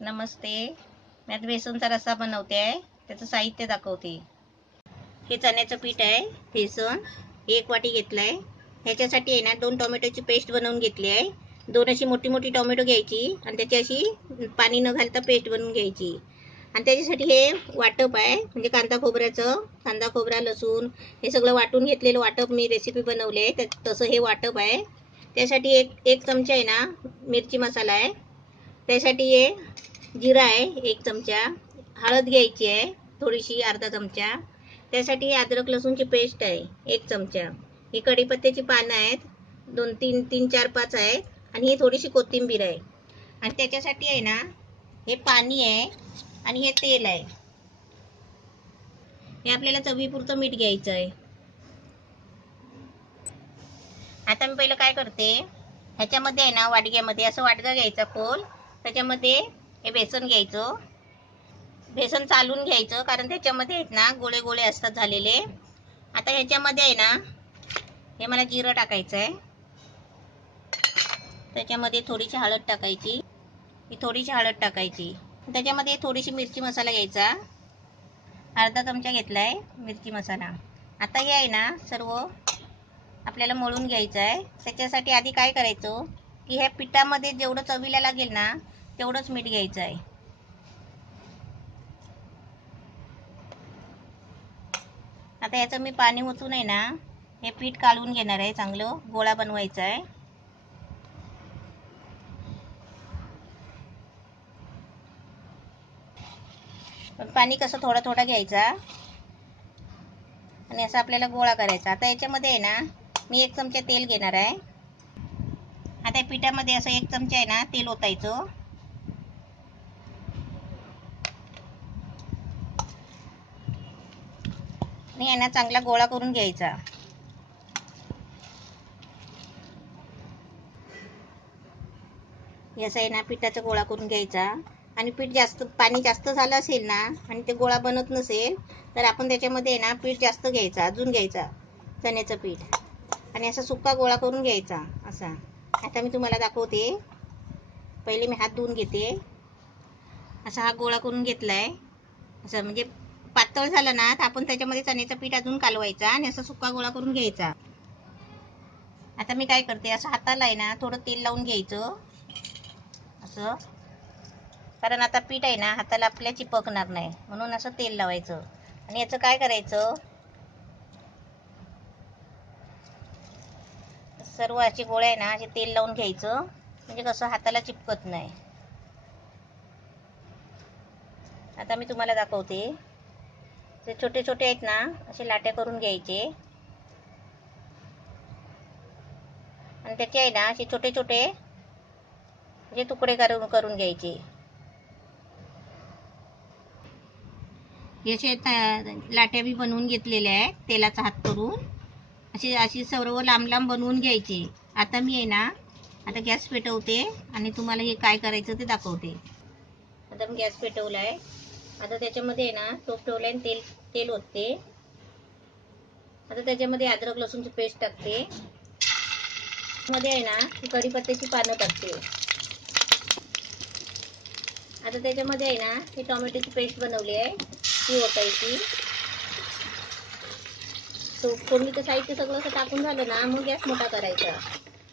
नमस्ते, मी आता बेसनचा रस्सा बनवते आहे. त्याचं साहित्य दाखवते. हे चण्याचं पीठ आहे, बेसन 1 वाटी घेतलंय. ह्याच्यासाठी आहे ना 2 टोमॅटोची पेस्ट बनवून घेतली आहे. 2 अशी मोठी मोठी टोमॅटो घ्यायची आणि त्याची अशी पाणी न घालता पेस्ट बनवून घ्यायची. आणि त्याच्यासाठी हे वाटप आहे, म्हणजे कांदा खोबरा लसूण हे सगळं वाटून घेतलेलं वाटप मी रेसिपी बनवली आहे. तसं हे वाटप आहे. त्यासाठी एक चमचा आहे ना मिरची मसाला आहे. त्यासाठी हे जिरा आहे 1 चमचा. हळद घ्यायची आहे थोडीशी अर्धा चमचा. त्यासाठी अद्रक लसूणची पेस्ट आहे 1 चमचा. ही कढीपत्त्याची पानं आहेत 2 3 4 5 आहेत. आणि ही थोडीशी कोथिंबीर आहे. आणि त्याच्यासाठी आहे ना हे पाणी आहे आणि हे तेल आहे. हे आपल्याला चवीपुरतं मीठ घ्यायचं आहे. आता मी पहिलं काय करते, ह्याच्यामध्ये आहे ना वाडग्यामध्ये असं वाडगा घ्यायचा खोल. त्याच्यामध्ये हे बेसन घ्यायचं. बेसन चालून घ्यायचं, कारण त्याच्यामध्ये आहेत ना गोळे गोळे असतात झालेले. आता ह्याच्यामध्ये आहे ना हे मला जिरं टाकायचं आहे. त्याच्यामध्ये थोडीशी हळद टाकायची. त्याच्यामध्ये थोडीशी मिरची मसाला घ्यायचा. अर्धा चमचा घेतलाय मिरची मसाला. आता हे आहे ना सर्व आपल्याला मळून घ्यायचं आहे. त्याच्यासाठी आधी काय करायचं की ह्या पिठामध्ये जेवढं चवीला लागेल ना तेवढंच मीठ घ्यायचं आहे. आता याचं मी पाणी ओतून आहे ना हे पीठ काढून घेणार आहे. चांगलं गोळा बनवायचा आहे. पाणी कसं थोडा थोडा घ्यायचा आणि असं आपल्याला गोळा करायचा. आता याच्यामध्ये आहे ना मी 1 चमचा तेल घेणार आहे. आता या पिठामध्ये असं 1 चमचा आहे ना तेल ओतायचं. आणि आहे ना चांगला गोळा करून घ्यायचा. याचा आहे ना पिठाचा गोळा करून घ्यायचा. आणि पाणी जास्त झालं असेल ना आणि ते गोळा बनत नसेल तर आपण त्याच्यामध्ये आहे ना पीठ जास्त घ्यायचा, अजून घ्यायचा चण्याचं पीठ. आणि असा सुक्का गोळा करून घ्यायचा असा. आता मी तुम्हाला दाखवते. पहिले मी हात धुवून घेते. असा हा गोळा करून घेतलाय. असं म्हणजे पातळ झालं ना तर आपण त्याच्यामध्ये चण्याचं पीठ अजून कालवायचा आणि असा सुक्का गोळा करून घ्यायचा. आता मी काय करते, असं हाताला आहे ना थोडं तेल लावून घ्यायचं असं, कारण आता पीठ आहे ना हाताला आपल्या चिपकणार नाही म्हणून असं तेल लावायचं. आणि याचं काय करायचं, सर्व अशी गोळे आहे ना असे तेल लावून घ्यायचं, म्हणजे कसं हाताला चिपकत नाही. आता मी तुम्हाला दाखवते. ते छोटे छोटे आहेत ना असे लाट्या करून घ्यायचे आणि त्याचे आहे ना असे छोटे छोटे म्हणजे तुकडे करून घ्यायचे. याचे लाट्या मी बनवून घेतलेल्या आहेत तेलाचा हात करून. अशी सर्व लांब लांब बनवून घ्यायचे. आता मी आहे ना आता गॅस पेटवते आणि तुम्हाला हे काय करायचं ते दाखवते. आता मी गॅस पेटवलाय. आता त्याच्यामध्ये आहे ना टोप ठेवलाय आणि तेल ओतते. आता त्याच्यामध्ये अद्रक लसूणची पेस्ट टाकते. मध्ये आहे ना कढीपत्त्याची पानं टाकते. आता त्याच्यामध्ये आहे ना ही टोमॅटोची पेस्ट बनवली आहे ती ओतायची. फोडणीचं साहित्य सगळं असं टाकून झालं ना मग गॅस मोठा करायचा,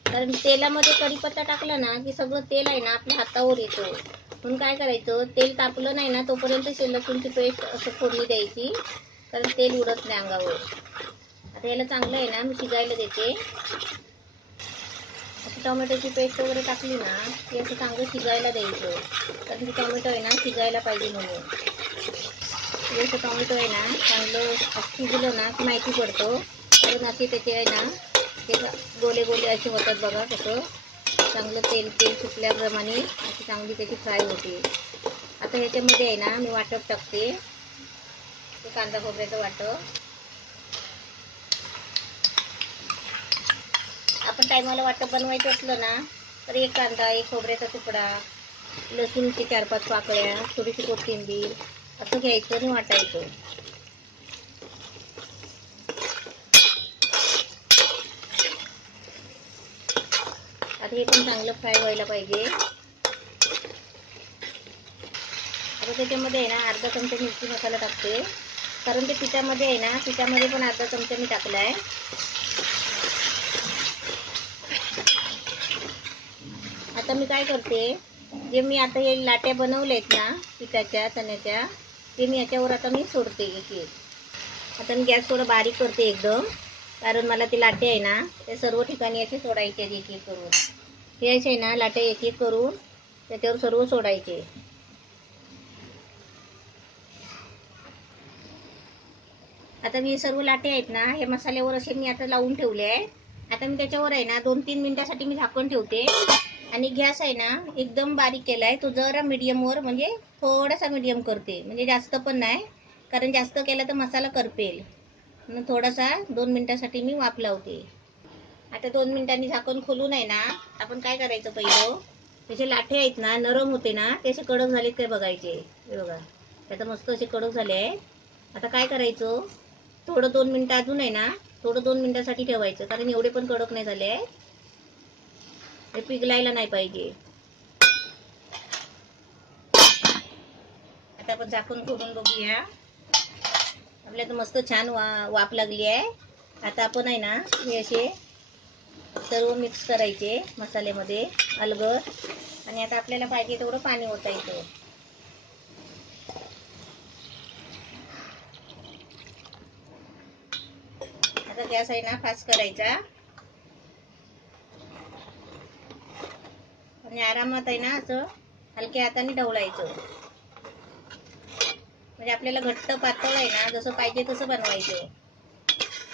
कारण तेलामध्ये कढीपत्ता टाकला ना की सगळं तेल आहे ना आपल्या हातावर येतो. म्हणून काय करायचं, तेल तापलं नाही ना तोपर्यंत लसूणची पेस्ट असं फोडणी द्यायची, कारण तेल उडत नाही अंगावर. आता याला चांगलं आहे ना मी शिजायला देते. अशी टोमॅटोची पेस्ट वगैरे टाकली ना की असं चांगलं शिजायला द्यायचं, कारण की टोमॅटो आहे ना शिजायला पाहिजे म्हणून. जसं टोमॅटो आहे ना चांगलं शिजलं ना की माहिती पडतं, कारण असे त्याचे आहे ना ते गोले गोले असे होतात बघा. कसं चांगलं तेल सुटल्याप्रमाणे अशी चांगली त्याची फ्राय होते. आता ह्याच्यामध्ये आहे ना मी वाटप टाकते, ते कांदा खोबऱ्याचं वाटप. आपण टायमाला वाटप बनवायचं असलं ना तर 1 कांदा, 1 खोबऱ्याचा तुकडा, लसूणची 4-5 पाकळ्या, थोडीशी कोथिंबीर असं घ्यायचं आणि वाटायचं. आता हे पण चांगलं फ्राय व्हायला पाहिजे. आता त्याच्यामध्ये आहे ना अर्धा चमचा मिरची मसाला टाकते, कारण ते पिठामध्ये आहे ना, पिठामध्ये पण अर्धा चमचा मी टाकलाय. आता मी काय करते, जे मी आता हे लाट्या बनवल्यात ना पिठाच्या चण्याच्या, ते मी याच्यावर आता मी सोडते एक एक. आता मी गॅस थोडा बारीक करते एकदम, कारण मला ते लाटे आहे ना ते सर्व ठिकाणी असे सोडायचे एक एक करून. हे असे आहे ना लाटे एक एक करून त्याच्यावर सर्व सोडायचे. आता मी सर्व लाटे आहेत ना हे मसाल्यावर असे मी आता लावून ठेवले आहे. आता मी त्याच्यावर आहे ना 2-3 मिनिटासाठी मी झाकण ठेवते. आणि गॅस आहे ना एकदम बारीक केलाय, तो जरा मीडियमवर, म्हणजे थोडासा मीडियम करते, म्हणजे जास्त पण नाही, कारण जास्त केला तर मसाला करपेल. म्हणून थोडासा 2 मिनिटासाठी मी वाफ लावते. आता 2 मिनिटांनी झाकण खोलून आहे ना आपण काय करायचं, पहिलं त्याचे लाटे आहेत ना नरम होते ना, ते असे कडक झालेत काय बघायचे. हे बघा त्याचा मस्त असे कडक झाले आहे. आता काय करायचं, थोडं 2 मिनिटं अजून आहे ना, थोडं 2 मिनिटासाठी ठेवायचं, कारण एवढे पण कडक नाही झाले आहे, हे पिघलायला नाही पाहिजे. आता आपण झाकण खोलून बघूया. आपल्याला मस्त छान वाफ लागली आहे. आता आपण आहे ना हे असे सर्व मिक्स करायचे मसाल्यामध्ये अलगद. आणि आता आपल्याला पाहिजे तेवढं पाणी ओतायचं. आता गॅस आहे ना फास्ट करायचा आणि आरामात आहे ना असं हलक्या हाताने ढवळायचं. म्हणजे आपल्याला घट्ट पातळ आहे ना जसं पाहिजे तसं बनवायचं.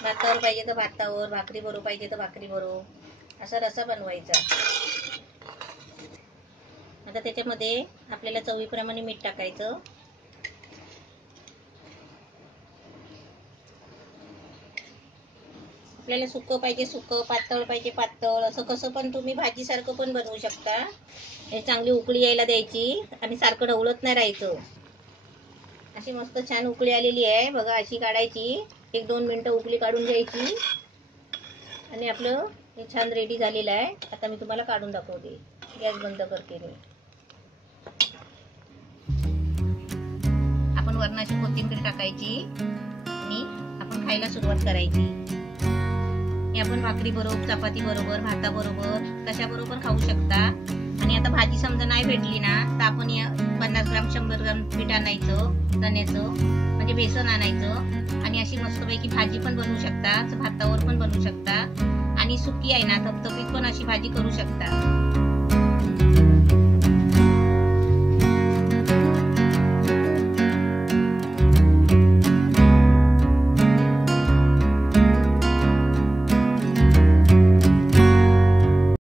भातावर पाहिजे तर भातावर, भाकरी बरोबर पाहिजे तर भाकरी बरोबर, असा रसा बनवायचा. आता त्याच्यामध्ये आपल्याला चवीप्रमाणे मीठ टाकायचं. आपल्याला सुकं पाहिजे सुकं, पातळ पाहिजे पातळ, असं कसं पण तुम्ही भाजी सारखं पण बनवू शकता. हे चांगली उकळी यायला द्यायची आणि सारखं ढवळत नाही राहायचं. अशी मस्त छान उकळी आलेली आहे बघा, अशी काढायची. 1-2 मिनिटं उकळी काढून घ्यायची आणि आपलं हे छान रेडी झालेलं आहे. आता मी तुम्हाला काढून दाखवते. गॅस बंद करते मी. आपण वरणाची कोथिंबीर टाकायची आणि आपण खायला सुरुवात करायची. हे आपण भाकरी बरोबर, चपाती बरोबर, भाता बरोबर, कशा बरोबर खाऊ शकता. आणि आता भाजी समजा नाही भेटली ना तर आपण 50 ग्राम 100 ग्राम पीठ आणायचं चण्याचं, म्हणजे बेसन आणायचं आणि अशी मस्तपैकी भाजी पण बनवू शकता, भातावर पण बनवू शकता आणि सुकी आहे ना थपथपीत पण अशी भाजी करू शकता.